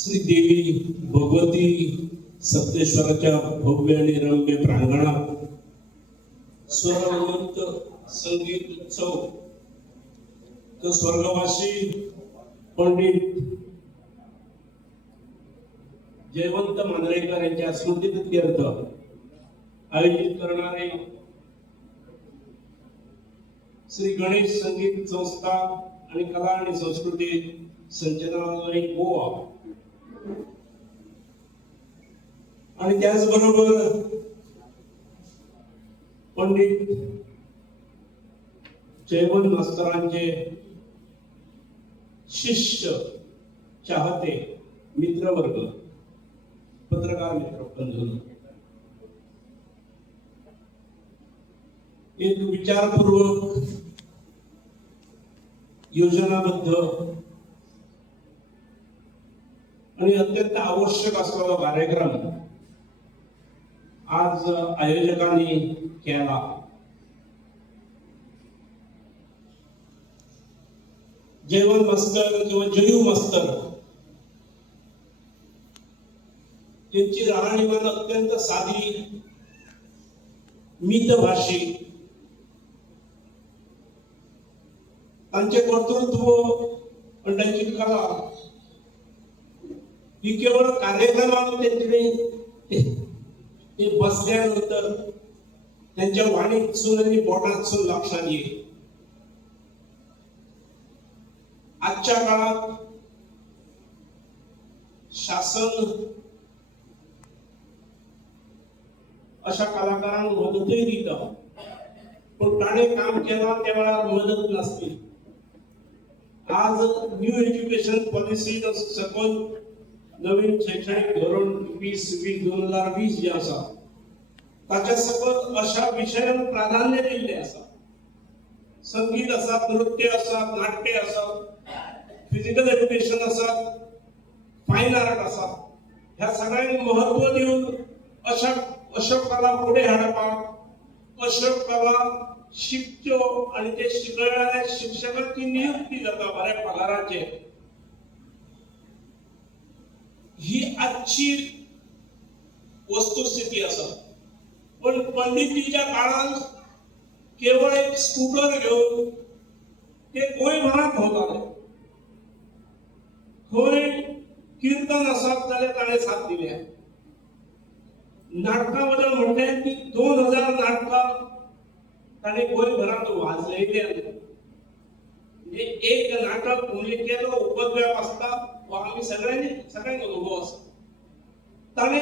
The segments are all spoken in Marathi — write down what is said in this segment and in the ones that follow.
श्री देवी भगवती सप्तेश्वराच्या भव्य आणि रम्य प्रांगणात स्वरवंत संगीत उत्सव तो स्वर्गवासी पंडित जयवंत मांजरेकर यांच्या स्मृतिप्रीत्यर्थ आयोजित करणारे श्री गणेश संगीत संस्था आणि कला आणि संस्कृती संचालनालय गोवा आणि त्याचबरोबर पंडित जयवंत मास्तरांचे शिष्य चाहते मित्रवर्ग पत्रकार मित्र बंधू एक विचारपूर्वक योजनाबद्ध आणि अत्यंत आवश्यक असलेला कार्यक्रम आज आयोजकांनी केला. जयवंत मास्तर किंवा जयू मास्तर त्यांची राहणीमान अत्यंत साधी, मितभाषी, त्यांचे कर्तृत्व आणि त्यांची कला ही केवळ कार्यक्रमामध्ये ते बसल्यानंतर त्यांच्या वाणीतून आणि बोटातून लक्षात येईल. आजच्या काळात शासन अशा कलाकारांना मदतही देतं, पण त्याने काम केलं त्यावेळेला मदत नसते. आज न्यू एज्युकेशन पॉलिसी सकल नवीन शैक्षणिक धोरण 2020 जे असा त्याच्या सकल अशा विषयांना प्राधान्य दिले असा. संगीत असतात, नृत्य असतात, नाट्य असतात, फिजिकल एज्युकेशन असतात, फाईन आर्ट असतात, ह्या सगळ्यांना महत्व देऊन अशा कला पुढे हाडपाक अशा कला शिकच्यो आणि ते शिकवणाऱ्या शिक्षकाची नियुक्ती जाता बऱ्या पगाराचे. ही आजची वस्तुस्थिती असा. पण पंडितजीच्या काळात केवळ एक स्कूटर घेऊन ते गोंयभरात भोंवताले. खंय कीर्तन असत जाल्यार ताणें साथ दिल्या. नाटकाबद्दल म्हणले की 2000 नाटकां ताणें गोंयभरात वाजयल्या. म्हणजे एक नाटक भुमिकेचो उपद्व्याप असता वा आम्ही सगळ्यांनी अनुभव असतो. ताणे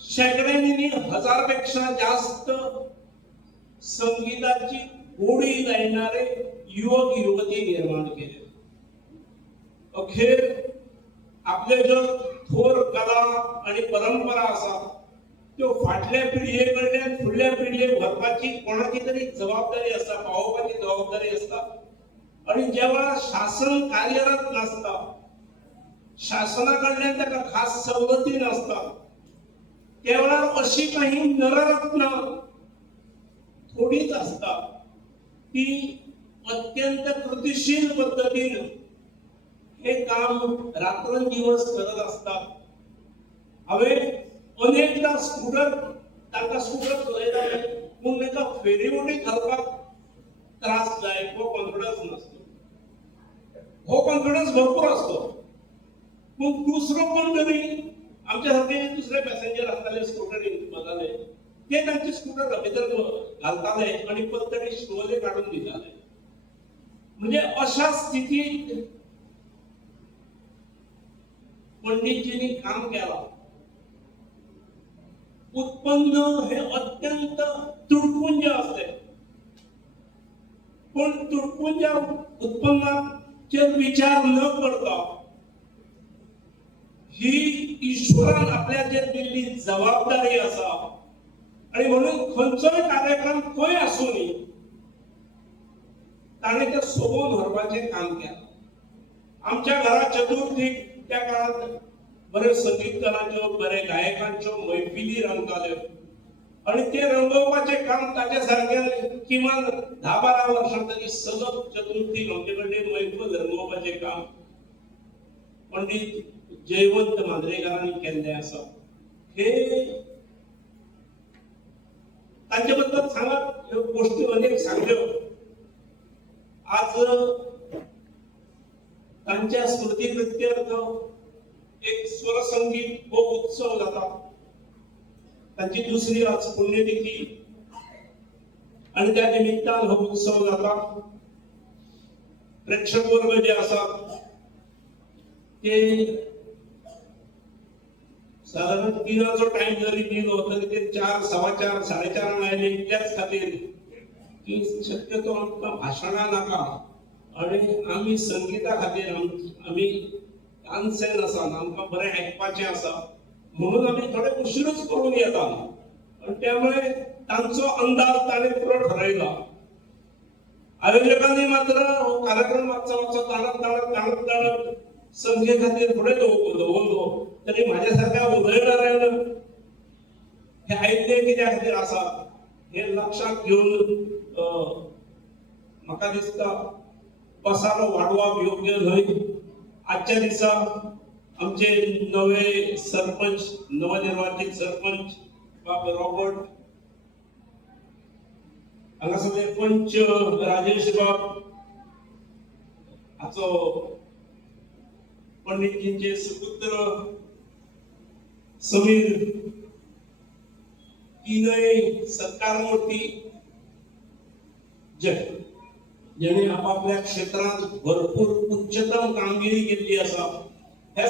शेकड्यांनी हजारपेक्षा जास्त संगीताची गोडी लायणारे युवक युवती निर्माण केले. अखेर आपले जो थोर कला आणि परंपरा असा त्यो फाटल्या पिढये कडल्यान फुडल्या पिढयेक व्हरपाची कोणाची तरी जबाबदारी असता, पावोवपाची जबाबदारी असता. आणि जेव्हा शासन कार्यरत नसता, शासनाकडल्यान ताका खास सवलती नसतात, त्यावेळा अशी काही नररत्न थोडीच असतात ती अत्यंत कृतिशील पद्धतीने हे काम रात्रंदिवस करत असतात. हांवें अनेकदा स्कूटर चलयताले पूण ताका फेरीबोटी घालपाक त्रास जाय, हो कॉन्फिडन्स नसतो. हो कॉन्फिडन्स भरपूर असतो, पण दुसरो कोण तरी आमच्या सारखे दुसरे पॅसेंजर असताले स्कूटरीन बसताले ते तांचे स्कूटर भितर घालताले आणि पत्तडी शिवले काढून दिताले. म्हणजे अशा स्थितीत पंडितजींनी काम केलं. उत्पन्न हे अत्यंत तुटपुंज असते, पण तुटपुंज उत्पन्नाचे विचार न करता ही ईश्वरान आपल्याचेर दिल्ली जबाबदारी असा. आणि म्हणून खंयचोय कार्यक्रम खंय आसूं नी ताणें ते सोबून व्हरपाचें काम केलें. आमच्या घरा चतुर्थीक त्या काळात बरे संगीतकारांच्यो बरे गायकांच्यो मैफिली रंगताल्यो आणि ते रंगोवपाचे काम ताच्या सारख्या किमान 10-12 वर्षां तरी सलग चतुर्थी आमचे कडेन मैफल रंगोवपाचे काम पंडित जयवंत मांद्रेकरांनी केल्ले आसा हे तांचे बद्दल सांगत ह्यो गोष्टी अनेक सांगल्यो. आज तांच्या स्मृती प्रित्यर्थ एक स्वर संगीत हो उत्सव जाता. तांची दुसरी आज पुण्यतिथी आणि त्या निमित्तान हो उत्सव जाता. प्रेक्षक वर्ग जे आसात ते साधारण 3 टाइम जरी दिलो तरी ते 4, 4:15, 4:30 आयले इतल्याच खातीर की शक्यतो आमकां भाशणां नाका आणि आमी संगीता खातीर आमी तानसेन आसा आमकां बरें आयकपाचें आसा म्हणून आमी थोडे उशिरूच करून येता. आणि त्यामुळे तांचो अंदाज ताणें पुरो ठरयला. आयोजकांनी मात्र हो कार्यक्रम मातसो ताणत संख्ये खातीर फुडें दवरलो तरी म्हाज्यासारख्या उलयणाऱ्यान हे आयिल्ले कित्या खातीर आसा हे लक्षात घेवन म्हाका दिसता पसारो वाडोवप योग्य न्हय. आजच्या दिसा आमचे नवे सरपंच नवनिर्वाचित सरपंच बाब रॉबर्ट हांगासरले पंच राजेश बाब हाचो पंडितजींचे सुपुत्र समीर तीनय सत्कार मूर्ती जेणे आपापल्या क्षेत्रात भरपूर उच्चतम कामगिरी केल्ली आसा.